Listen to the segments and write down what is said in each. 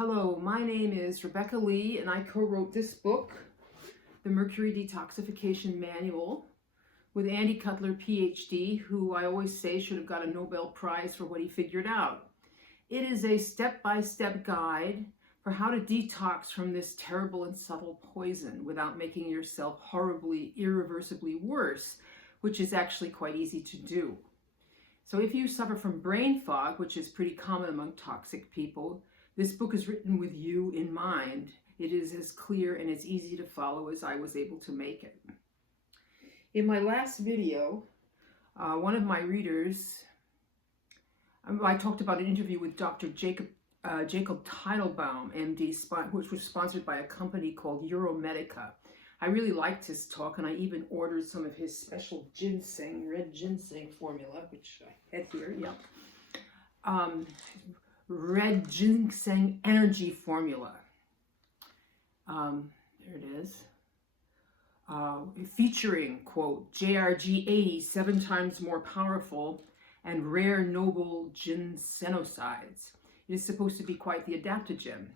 Hello, my name is Rebecca Lee, and I co-wrote this book, The Mercury Detoxification Manual, with Andy Cutler, PhD, who I always say should have got a Nobel Prize for what he figured out. It is a step-by-step guide for how to detox from this terrible and subtle poison without making yourself horribly, irreversibly worse, which is actually quite easy to do. So if you suffer from brain fog, which is pretty common among toxic people, this book is written with you in mind. It is as clear and as easy to follow as I was able to make it. In my last video, one of my readers, I talked about an interview with Dr. Jacob Teitelbaum, MD, which was sponsored by a company called Euromedica. I really liked his talk, and I even ordered some of his special ginseng, red ginseng formula, which I had here, yeah. Red ginseng energy formula. There it is. Featuring, quote, JRG 80, 7 times more powerful and rare noble ginsenosides. It is supposed to be quite the adaptogen.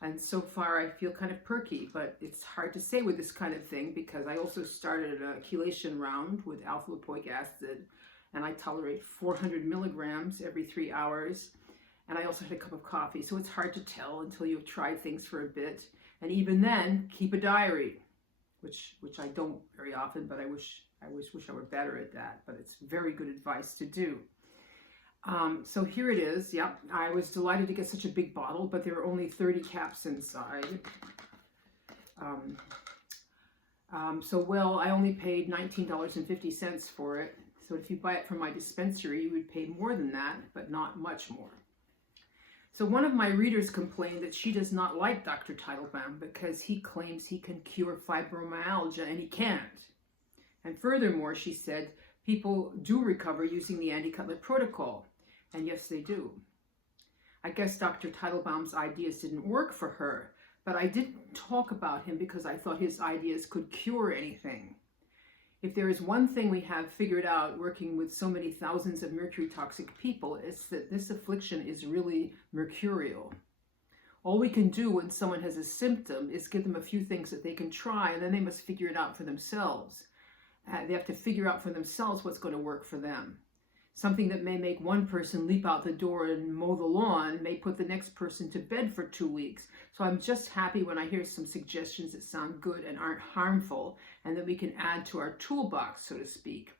And so far I feel kind of perky, but it's hard to say with this kind of thing because I also started a chelation round with alpha lipoic acid, and I tolerate 400 milligrams every 3 hours. And I also had a cup of coffee, so it's hard to tell until you've tried things for a bit. And even then, keep a diary, which I don't very often, but I wish I were better at that. But it's very good advice to do. So here it is. Yep, I was delighted to get such a big bottle, but there are only 30 caps inside. Well, I only paid $19.50 for it. So if you buy it from my dispensary, you would pay more than that, but not much more. So one of my readers complained that she does not like Dr. Teitelbaum because he claims he can cure fibromyalgia, and he can't. And furthermore, she said, people do recover using the Andy Cutler protocol. And yes, they do. I guess Dr. Teitelbaum's ideas didn't work for her, but I didn't talk about him because I thought his ideas could cure anything. If there is one thing we have figured out working with so many thousands of mercury toxic people, it's that this affliction is really mercurial. All we can do when someone has a symptom is give them a few things that they can try, and then they must figure it out for themselves. They have to figure out for themselves what's going to work for them. Something that may make one person leap out the door and mow the lawn may put the next person to bed for 2 weeks. So I'm just happy when I hear some suggestions that sound good and aren't harmful, and that we can add to our toolbox, so to speak.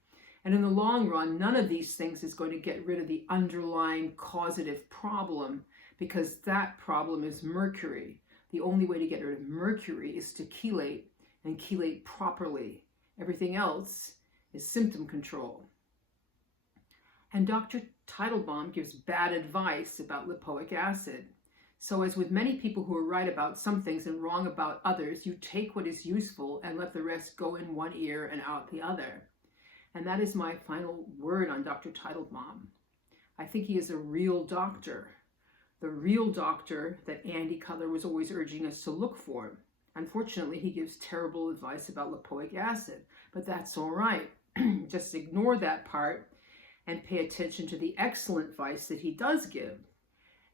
And in the long run, none of these things is going to get rid of the underlying causative problem, because that problem is mercury. The only way to get rid of mercury is to chelate, and chelate properly. Everything else is symptom control. And Dr. Teitelbaum gives bad advice about lipoic acid. So as with many people who are right about some things and wrong about others, you take what is useful and let the rest go in one ear and out the other. And that is my final word on Dr. Teitelbaum. I think he is a real doctor. The real doctor that Andy Cutler was always urging us to look for. Unfortunately, he gives terrible advice about lipoic acid, but that's all right. Just ignore that part and pay attention to the excellent advice that he does give.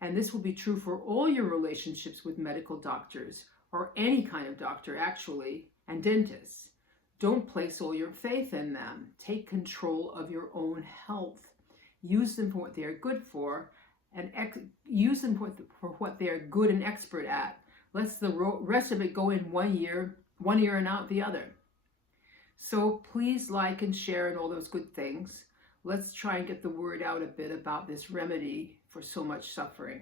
And this will be true for all your relationships with medical doctors, or any kind of doctor actually, and dentists. Don't place all your faith in them. Take control of your own health. Use them for what they are good for, and use them for what they are good and expert at. Let the rest of it go in one ear and out the other. So please like and share and all those good things. Let's try and get the word out a bit about this remedy for so much suffering.